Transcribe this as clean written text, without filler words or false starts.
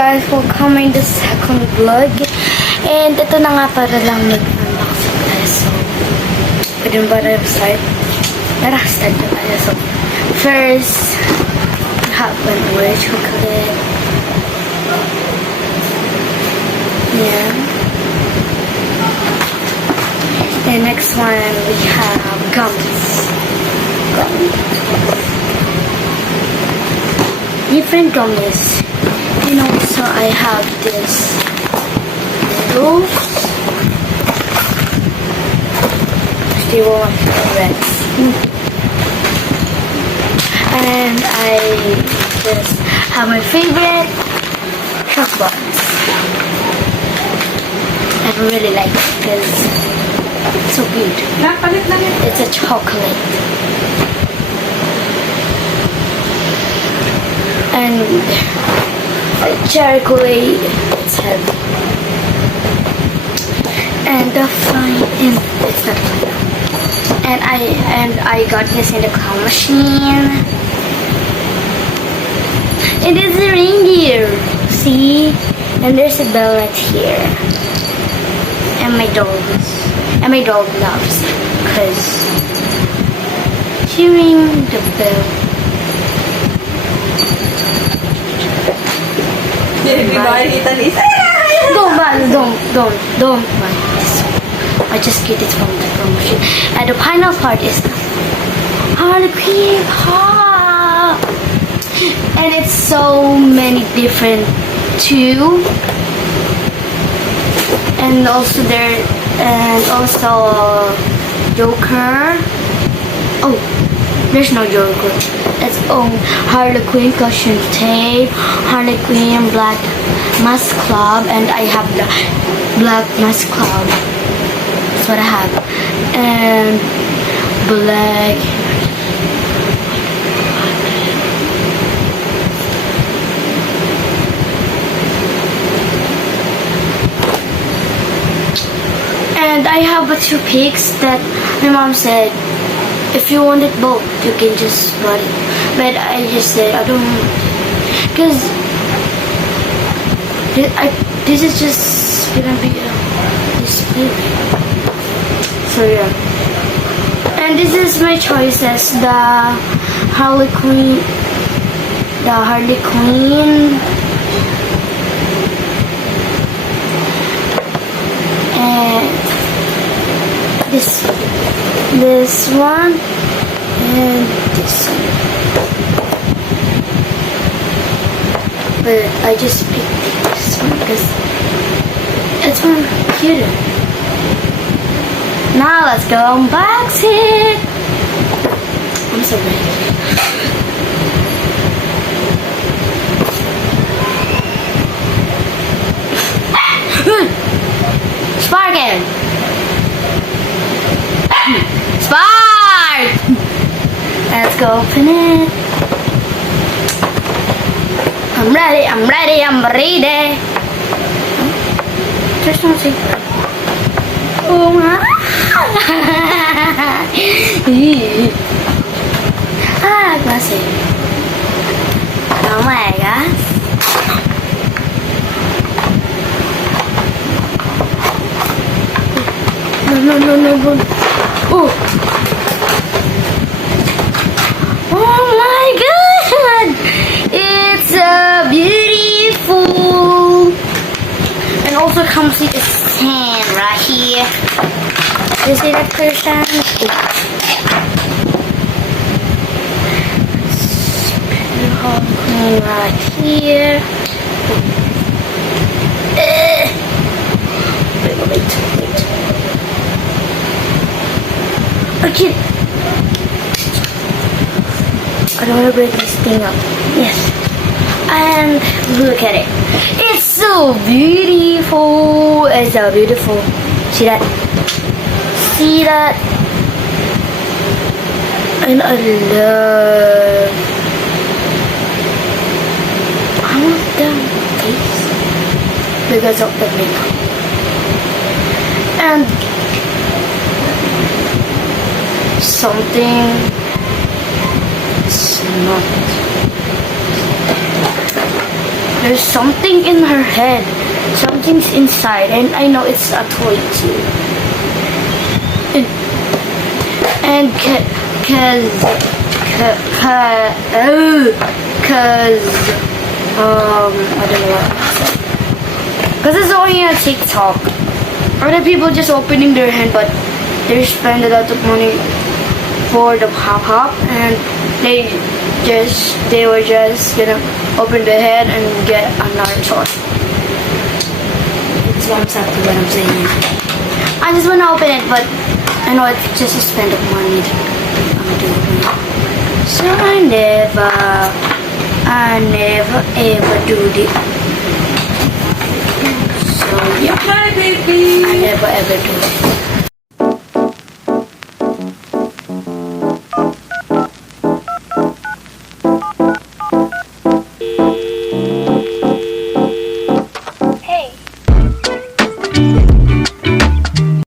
guys, welcome in the second vlog. And ito na nga para lang mag-unboxing tayo. So, pwede ba tayo start? Tara, start na tayo. So, first, we have vanilla chocolate. Yeah. And next one, we have gummies. Different gummies. And also I have this noodles. They were my favorites. And I just have my favorite chocolates. I really like it because it's so good. It's a chocolate. And cherry Kool-Aid, it's heavy. And the fine, it's not fine. And I got this in the claw machine. It is a reindeer, see? And there's a bell right here. And my dog loves it because she rings the bell. Don't buy this. I just get it from the promotion. And the final part is Harlequin. And it's so many different too. And also Joker. Oh, there's no Joker. It's Harlequin cushion tape, Harlequin black mask club, and I have the black mask club. That's what I have. And black. And I have two pics that my mom said, if you wanted both, you can just buy it. But I just said, I don't want it. Because this is just gonna be a display. So yeah. And this is my choices. The Harlequin. And this one and this one. But I just picked this one because it's more cuter. Now let's go unbox it. I'm so ready. Sparking! Spark! Let's go open it. I'm ready. There's no secret. Oh my. Classic. Oh my gosh. No. Oh. Oh my god! It's beautiful. And also comes with a stand right here. You see that clear stand? Clean right here. Wait. Okay. I don't want to break this thing up. Yes. And look at it. It's so beautiful. It's so beautiful. See that? And I want the face because of the makeup. And something not there's something in her head. Something's inside, and I know it's a toy too. And I don't know what I said. Because it's only on TikTok. Other people just opening their hand, but they spend a lot of money for the pop-up, and they were just gonna open their head and get another toy. That's what I'm saying. I just wanna open it, but I know it's just a spend of money. So I never ever do it. So yeah, Hi, baby. I never ever do it.